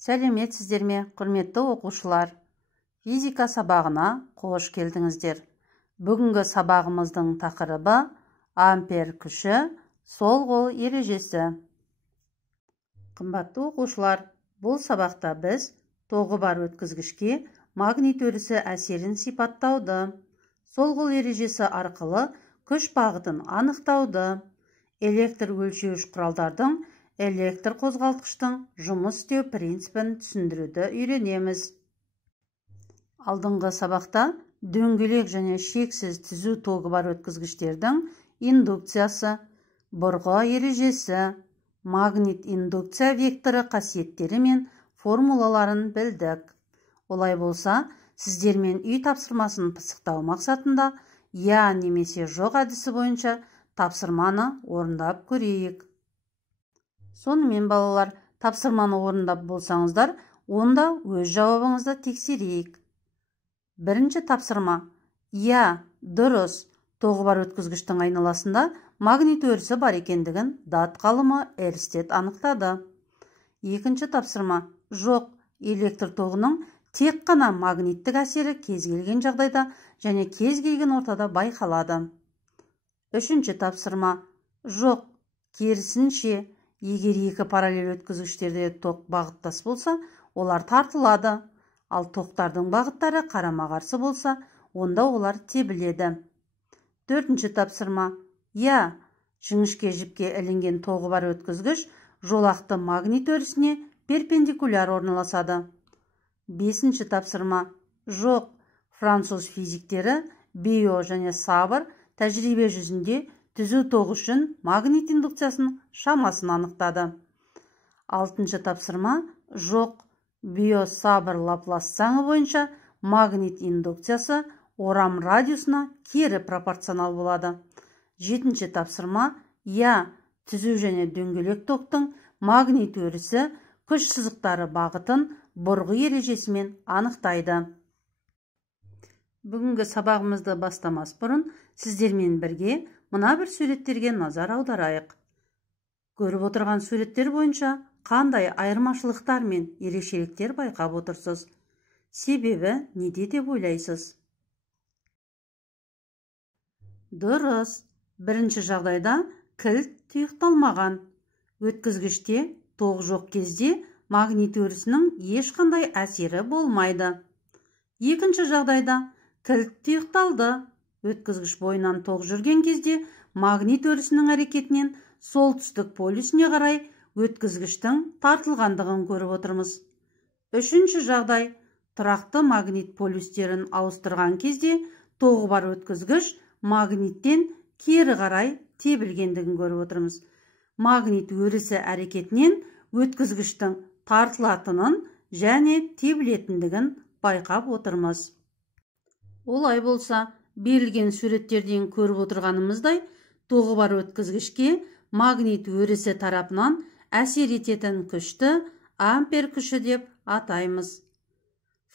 Сәлеметсіздер ме, құрметті оқушылар? Физика сабағына қош келдіңіздер. Бүгінгі сабағымыздың тақырыбы ампер күші, сол қол ережесі. Қымбатты оқушылар, бұл сабақта біз тоғы бар өткізгішке магнит өрісі әсерін сипаттауды, сол қол ережесі арқылы күш бағытын анықтауды, электр өлшеуіш құралдардың электр қозғалтқыштың жұмыс істеу принципін түсіндіруді үйренеміз. Алдыңғы сабақта дөңгелек және шексіз түзу тоғы бар өткізгіштердің индукциясы, бұрғы ережесі, магнит индукция векторы қасиеттері мен формулаларын білдік. Олай болса, сіздермен үй тапсырмасын пысықтау мақсатында я немесе жоқ әдісі бойынша тапсырманы орындап көрейік. Сонымен балалар, тапсырманы орындап болсаңыздар, онда өз жауабыңызды тексерейік. Бірінші тапсырма. Я, дұрыс, тоғы бар өткізгіштің айналасында магнит өрісі бар екендігін дат ғалымы Эрстед анықтады. Екінші тапсырма. Жоқ, электр тоғының тек қана магниттік әсері кез келген жағдайда және кез келген ортада байқалады. Үшінші тапсырма. Жоқ, керісінше, егер екі параллель өткізгіштерде тоқ бағыттас болса, олар тартылады, ал тоқтардың бағыттары қарама-қарсы болса, онда олар тебіледі. Төртінші тапсырма. Я, жіңішке жіпке ілінген тоғы бар өткізгіш жолақты магнит өрісіне перпендикуляр орналасады. Бесінші тапсырма. Жоқ, француз физиктері Био және Сабр тәжірибе жүзінде түзу тоғы үшін магнит индукциясының шамасын анықтады. Алтыншы тапсырма. Жоқ, Био Сабр Лаплас заңы бойынша магнит индукциясы орам радиусына кері пропорционал болады. Жетінші тапсырма. Я, түзу және дөңгелек тоқтың магнит өрісі күш сызықтары бағытын бұрғы ережесімен анықтайды. Бүгінгі сабағымызды бастамас бұрын сіздермен бірге мына бір суреттерге назар аударайық. Көріп отырған суреттер бойынша қандай айырмашылықтар мен ерекшеліктер байқап отырсыз? Себебі неде деп ойлайсыз? Дұрыс. Бірінші жағдайда кілт тұйықталмаған. Өткізгіште тоқ жоқ кезде магнит өрісінің ешқандай әсері болмайды. Екінші жағдайда кілт тұйықталды. Өткізгіш бойынан тоқ жүрген кезде магнит өрісінің әрекетінен солтүстік полюсіне қарай өткізгіштің тартылғандығын көріп отырмыз. Үшінші жағдай. Тұрақты магнит полюстерін ауыстырған кезде тоғы бар өткізгіш магниттен кері қарай тебілгендігін көріп отырмыз. Магнит өрісі әрекетінен өткізгіштің тартылатынын және тебілетіндігін байқап отырмыз. Олай болса, берілген суреттерден көріп отырғанымыздай, тоғы бар өткізгішке магнит өрісі тарапынан әсер ететін күшті ампер күші деп атаймыз.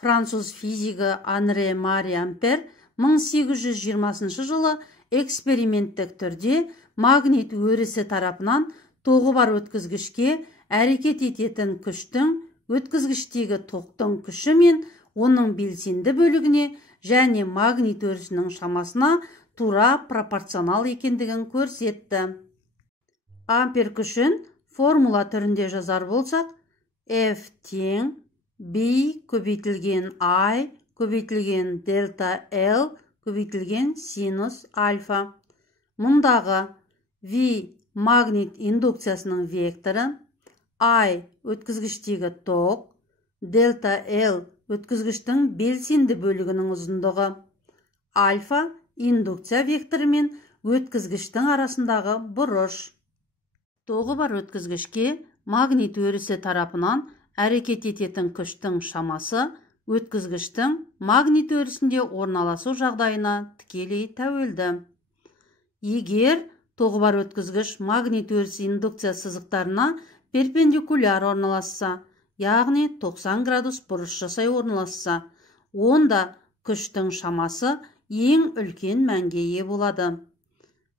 Француз физигі Анре Мари Ампер 1820 жылы эксперименттік түрде магнит өрісі тарапынан тоғы бар өткізгішке әрекет ететін күштің өткізгіштегі тоқтың күші мен оның белсенді бөлігіне және магнит өрісінің шамасына тура пропорционал екендігін көрсетті. Ампер күшін формула түрінде жазар болсақ, F тең B көбейтілген I көбейтілген дельта L көбейтілген синус альфа. Мұндағы V магнит индукциясының векторы, I өткізгіштегі тоқ, дельта L өткізгіштің белсенді бөлігінің ұзындығы, альфа индукция векторы мен өткізгіштің арасындағы бұрыш. Тоғы бар өткізгішке магнит өрісі тарапынан әрекет ететін күштің шамасы өткізгіштің магнит өрісінде орналасу жағдайына тікелей тәуелді. Егер тоғы бар өткізгіш магнит өрісі индукция сызықтарына перпендикуляр орналасса, яғни 90 градус бұрыш жасай орналасса, онда күштің шамасы ең үлкен мәнге ие болады.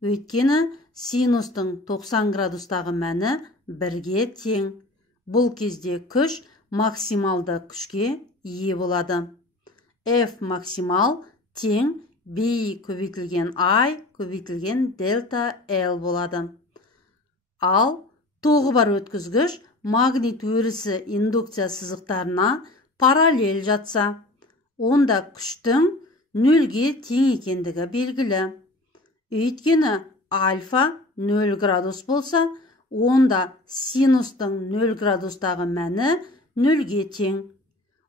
Өйткені синустың 90 градустағы мәні 1-ге тең. Бұл кезде күш максималды күшке ие болады. F максимал тең B көбейтілген I көбейтілген дельта L болады. Ал тоғы бар өткізгіш магнит өрісі индукция сызықтарына параллель жатса, онда күштің нөлге тең екендігі белгілі. Өйткені альфа 0 градус болса, онда синустың 0 градустағы мәні 0-ге тең.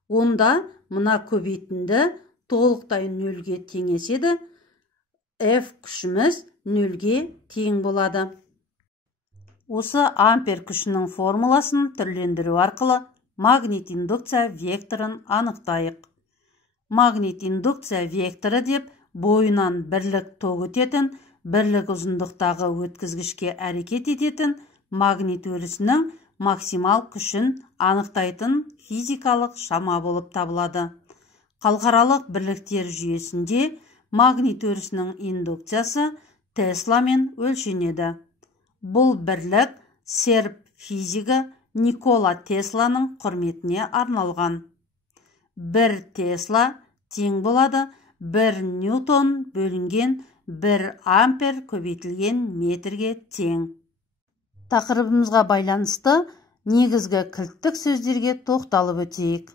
Онда мына көбейтінді толықтай 0-ге теңеседі, F күшіміз 0-ге тең болады. Осы ампер күшінің формуласын түрлендіру арқылы магнит индукция векторын анықтайық. Магнит индукция векторы деп бойынан бірлік ток өтетін, бірлік ұзындықтағы өткізгішке әрекет ететін магнит өрісінің максимал күшін анықтайтын физикалық шама болып табылады. Халықаралық бірліктер жүйесінде магнит өрісінің индукциясы Тесламен өлшенеді. Бұл бірлік серб физигі Никола Тесланың құрметіне арналған. 1 Тесла тең болады 1 Ньютон бөлінген 1 ампер көбейтілген метрге тең. Тақырыбымызға байланысты негізгі кілттік сөздерге тоқталып өтейік.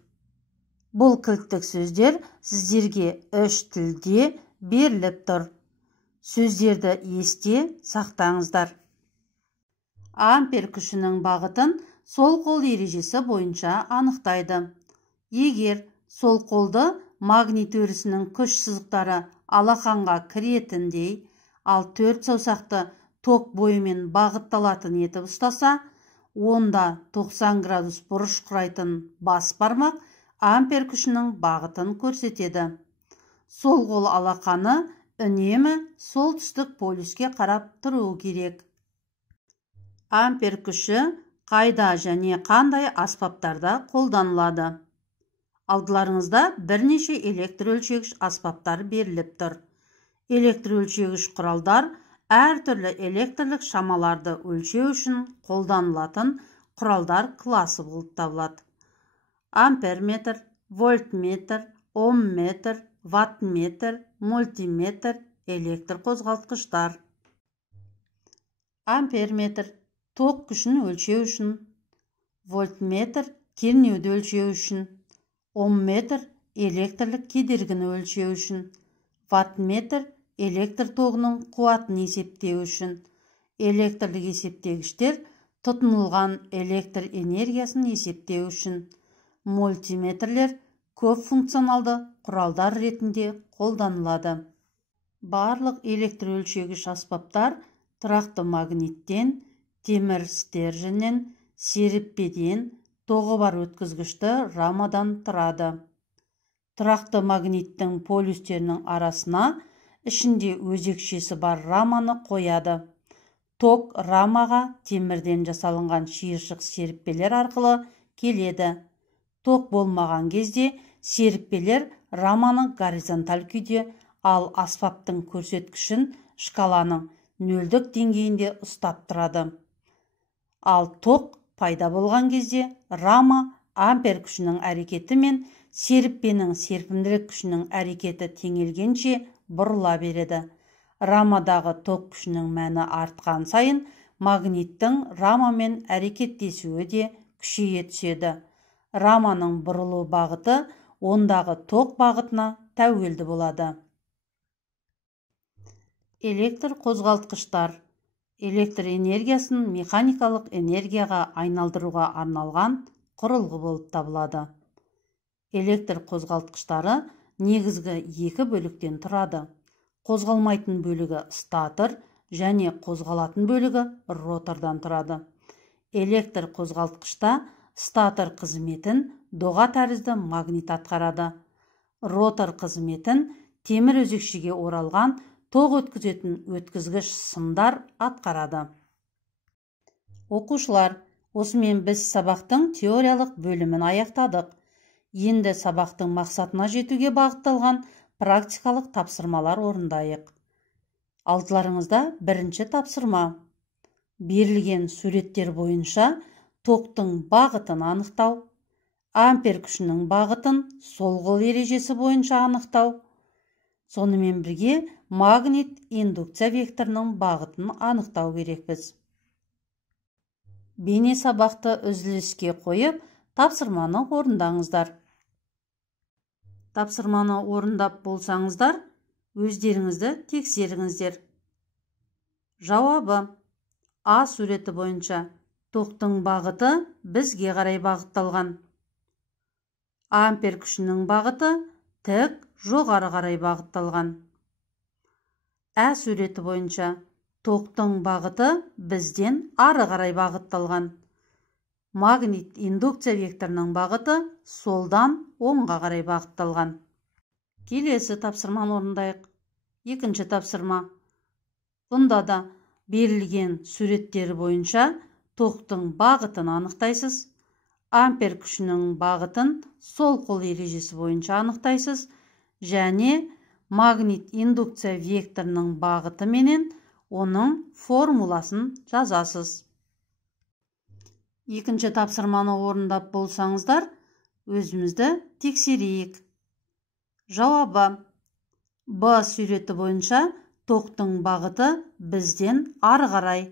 Бұл кілттік сөздер сіздерге 3 тілде беріліп тұр. Сөздерді есте сақтаңыздар. Ампер күшінің бағытын сол қол ережесі бойынша анықтайды. Егер сол қолды магнит өрісінің күш сызықтары алақанға кіретіндей, ал 4 саусақты ток бойымен бағытталатын етіп ұстаса, онда 90 градус бұрыш құрайтын бас бармақ ампер күшінің бағытын көрсетеді. Сол қол алақаны үнемі солтүстік полюске қарап тұруы керек. Ампер күші қайда және қандай аспаптарда қолданылады? Алдыларыңызда бірнеше электр өлшегіш аспаптар беріліп тұр. Электр өлшегіш құралдар әртүрлі электрлік шамаларды өлшеу үшін қолданылатын құралдар класы болып табылады. Амперметр, вольтметр, омметр, ваттметр, мультиметр, электр қозғалтқыштар. Амперметр ток күшін өлшеу үшін, вольтметр кернеуді өлшеу үшін, омметр электрлік кедергіні өлшеу үшін, ваттметр электр тогының қуатын есептеу үшін, электрлік есептегіштер тұтынылған электр энергиясын есептеу үшін, мультиметрлер көп функционалды құралдар ретінде қолданылады. Барлық электр өлшегіш аспаптар тұрақты магниттен, темір стерженнен, серіппеден, тоғы бар өткізгішті рамадан тұрады. Тұрақты магниттің полюстерінің арасына ішінде өзекшесі бар раманы қояды. Ток рамаға темірден жасалынған шиыршық серіппелер арқылы келеді. Ток болмаған кезде серіппелер раманы горизонталь күйде, ал аспаптың көрсеткішін шкаланың нөлдік деңгейінде ұстап тұрады. Ал ток пайда болған кезде рама ампер күшінің әрекеті мен серіппенің серпімділік күшінің әрекеті теңелгенше бұрыла береді. Рамадағы ток күшінің мәні артқан сайын магниттің рамамен әрекеттесуі де күшейе түседі. Раманың бұрылу бағыты ондағы ток бағытына тәуелді болады. Электр қозғалтқыштар. Электр энергиясын механикалық энергияға айналдыруға арналған құрылғы болып табылады. Электр қозғалтқыштары негізгі екі бөліктен тұрады. Қозғалмайтын бөлігі статор және қозғалатын бөлігі ротордан тұрады. Электр қозғалтқышта статор қызметін доға тәрізді магнит атқарады. Ротор қызметін темір өзекшеге оралған тоқ өткізетін өткізгіш сымдар атқарады. Оқушылар, осымен біз сабақтың теориялық бөлімін аяқтадық. Енді сабақтың мақсатына жетуге бағытталған практикалық тапсырмалар орындайық. Алдыларыңызда бірінші тапсырма. Берілген суреттер бойынша токтың бағытын анықтау. ампер күшінің бағытын сол қол ережесі бойынша анықтау. Сонымен бірге магнит индукция векторының бағытын анықтау керекпіз. Бейне сабақты үзіліске қойып, тапсырманы орындаңыздар. Тапсырманы орындап болсаңыздар, өздеріңізді тексеріңіздер. Жауабы: А суреті бойынша тоқтың бағыты бізге қарай бағытталған. Ампер күшінің бағыты тік жоғары қарай бағытталған. Ә суреті бойынша тоқтың бағыты бізден ары қарай бағытталған. Магнит индукция векторының бағыты солдан оңға қарай бағытталған. Келесі тапсырманы орындайық. Екінші тапсырма. Бұнда да берілген суреттері бойынша тоқтың бағытын анықтайсыз. Ампер күшінің бағытын сол қол ережесі бойынша анықтайсыз. Және магнит индукция векторының бағыты менен оның формуласын жазасыз. Екінші тапсырманы орындап болсаңыздар, өзімізді тексерейік. Жауабы: Б суреті бойынша тоқтың бағыты бізден ары қарай,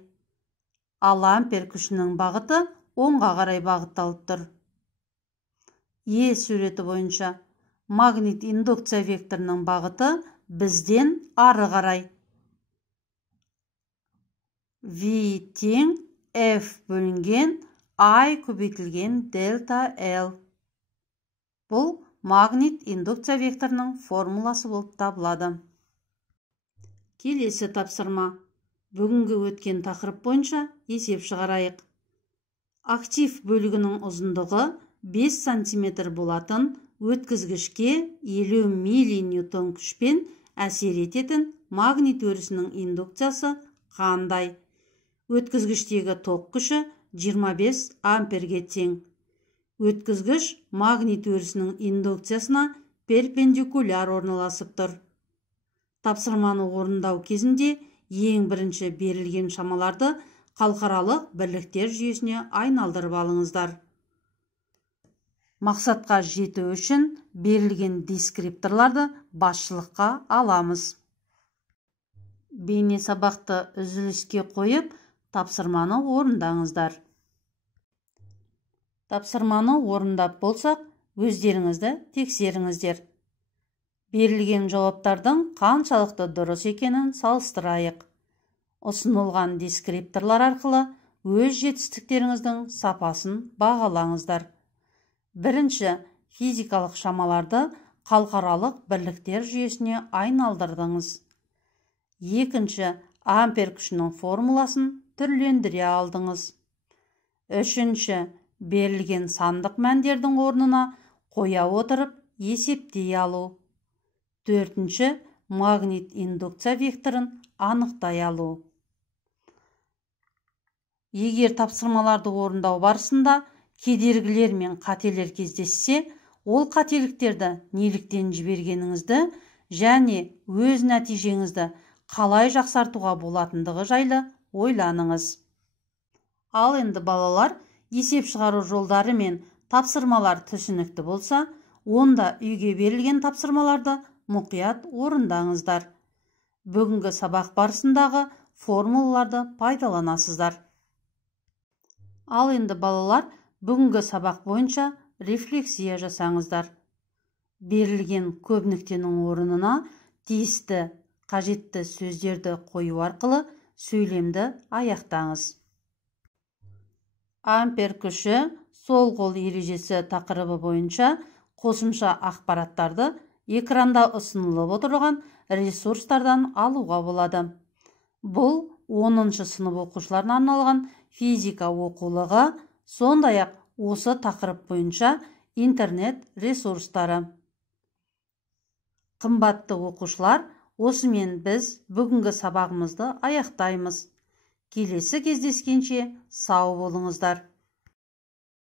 ал ампер күшінің бағыты оңға қарай бағытталып тұр. Е суреті бойынша магнит индукция векторының бағыты бізден ары қарай. V тең F бөлінген I көбейтілген дельта L. Бұл магнит индукция векторының формуласы болып табылады. Келесі тапсырма. Бүгінгі өткен тақырып бойынша есеп шығарайық. Актив бөлігінің ұзындығы 5 см болатын өткізгішке 50 миллиньютон күшпен әсер ететін магнит өрісінің индукциясы қандай? Өткізгіштегі ток күші 25 амперге тең. Өткізгіш магнит өрісінің индукциясына перпендикуляр орналасып тұр. Тапсырманы орындау кезінде ең бірінші берілген шамаларды халықаралық бірліктер жүйесіне айналдырып алыңыздар. Мақсатқа жету үшін берілген дескрипторларды басшылыққа аламыз. Бейне сабақты үзіліске қойып, тапсырманы орындаңыздар. Тапсырманы орындап болсақ, өздеріңізді тексеріңіздер. Берілген жауаптардың қаншалықты дұрыс екенін салыстырайық. Ұсынылған дескрипторлар арқылы өз жетістіктеріңіздің сапасын бағалаңыздар. Бірінші, физикалық шамаларды халықаралық бірліктер жүйесіне айналдырдыңыз. Екінші, ампер күшінің формуласын түрлендіре алдыңыз. Үшінші, берілген сандық мәндердің орнына қоя отырып есептей алу. Төртінші, магнит индукция векторын анықтай алу. Егер тапсырмаларды орындау барысында кедергілер мен қателер кездессе, ол қателіктерді неліктен жібергеніңізді және өз нәтижеңізді қалай жақсартуға болатындығы жайлы ойланыңыз. Ал енді балалар, есеп шығару жолдары мен тапсырмалар түсінікті болса, онда үйге берілген тапсырмаларды мұқият орындаңыздар. Бүгінгі сабақ барысындағы формулаларды пайдаланасыздар. Ал енді балалар, бүгінгі сабақ бойынша рефлексия жасаңыздар. Берілген көп нүктенің орнына тиісті қажетті сөздерді қою арқылы сөйлемді аяқтаңыз. Ампер күші сол қол ережесі тақырыбы бойынша қосымша ақпараттарды экранда ұсынылып отырған ресурстардан алуға болады. Бұл 10-шы сынып оқушыларына арналған физика оқулығы, сондай-ақ осы тақырып бойынша интернет ресурстары. Қымбатты оқушылар, осымен біз бүгінгі сабағымызды аяқтаймыз. Келесі кездескенше сау болыңыздар.